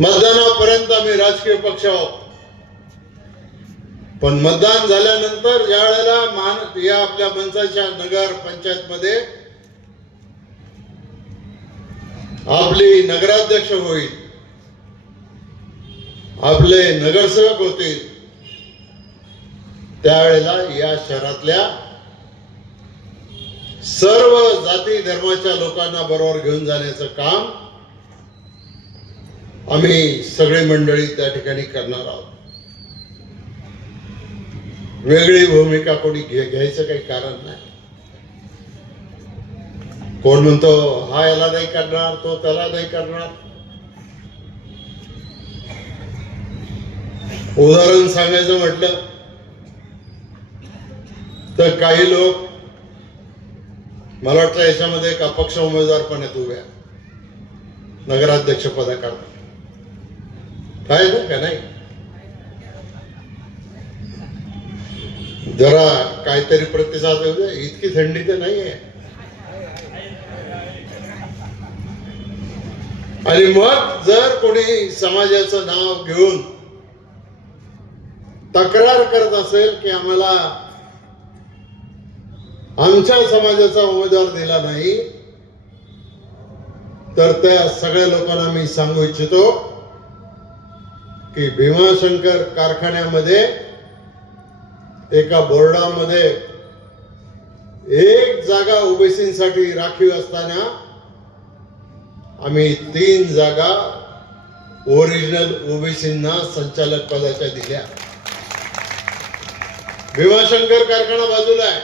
मतदानापर्यंत आम्ही राजकीय पक्ष आहोत. पण मतदान झाल्यानंतर ज्या वेळेला मान या आपल्या मनसाच्या नगर पंचायत मध्ये आपली नगराध्यक्ष होईल आपले नगरसेवक होतील त्यावेळेला या शहरातल्या सर्व जाती धर्माच्या लोकांना बरोबर घेऊन जाण्याचं काम आम्ही सगळी मंडळी त्या ठिकाणी करणार आहोत. वेगळी भूमिका कोणी घे घ्यायचं काही कारण नाही. कोण म्हणतो हा याला नाही करणार तो त्याला नाही करणार. उदाहरण सांगायचं म्हटलं तर काही लोक मला वाटतं याच्यामध्ये एक अपक्ष उमेदवार पण आहेत उभ्या नगराध्यक्ष पदाकरता काय का नाही जरा काहीतरी प्रतिसाद येऊ दे इतकी थंडी तर नाही आहे आणि मग जर कोणी समाजाचं नाव घेऊन तक्रार करत असेल की आम्हाला आमच्या समाजाचा उमेदवार दिला नाही तर त्या सगळ्या लोकांना मी सांगू इच्छितो की भीमाशंकर कारखान्यामध्ये एका बोर्डामध्ये एक जागा ओबीसीसाठी राखीव असताना आम्ही तीन जागा ओरिजिनल ओबीसींना संचालक पदाच्या दिल्या. भीमाशंकर कारखाना बाजूला आहे.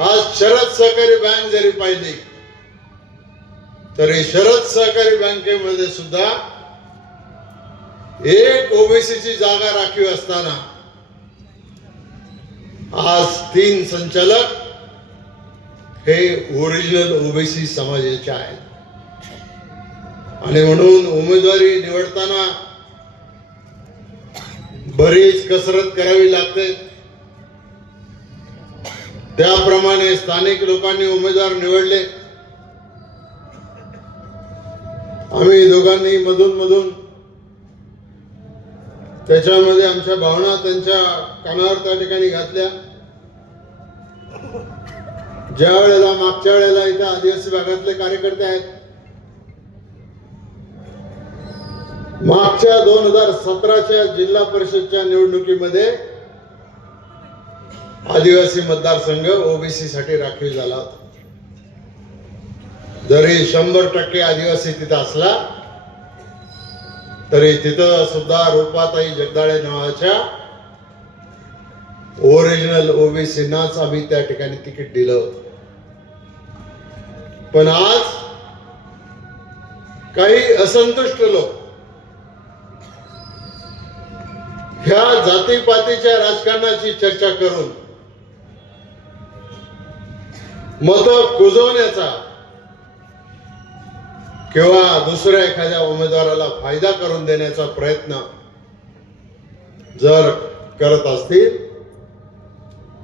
आज शरद सहकारी बँक जरी पाहिली तरी शरद सहकारी बँकेमध्ये सुद्धा एक ओबीसीची जागा राखीव असताना आज तीन संचालक हे ओरिजिनल ओबीसी समाजाचे आहेत. आणि म्हणून उमेदवारी निवडताना बरीच कसरत करावी लागते. त्याप्रमाणे स्थानिक लोकांनी उमेदवार निवडले. आम्ही दोघांनी मधून मधून त्याच्यामध्ये आमच्या भावना त्यांच्या कानावर त्या ठिकाणी घातल्या. ज्या वेळेला मागच्या वेळेला इथं आदिवासी भागातले कार्यकर्ते आहेत मागच्या दोन हजार सतराच्या जिल्हा परिषदच्या निवडणुकीमध्ये आदिवासी मतदारसंघ ओबीसी साठी राखीव झाला होता. जरी शंभर टक्के आदिवासी तिथं असला तरी तिथं सुद्धा रूपाताई जगदाळे नावाच्या ओरिजिनल ओबीसीनाच आम्ही त्या ठिकाणी तिकीट दिलं होतं. पण आज काही असंतुष्ट लोक ह्या जातीपातीच्या राजकारणाची चर्चा करून मत कुजवण्याचा किंवा दुसऱ्या एखाद्या उमेदवाराला फायदा करून देण्याचा प्रयत्न जर करत असतील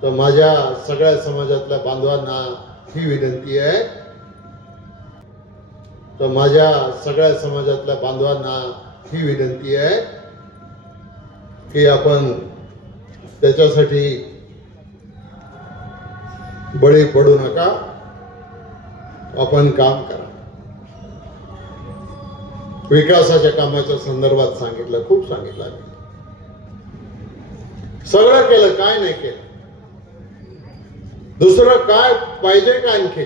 तर माझ्या सगळ्या समाजातल्या बांधवांना ही विनंती आहे. तर माझ्या सगळ्या समाजातल्या बांधवांना ही विनंती आहे की आपण त्याच्यासाठी बळी पडू नका. आपण काम करा. विकासाच्या कामाच्या संदर्भात सांगितलं खूप सांगितलं सगळं केलं काय नाही केलं. दुसरं काय पाहिजे का आणखी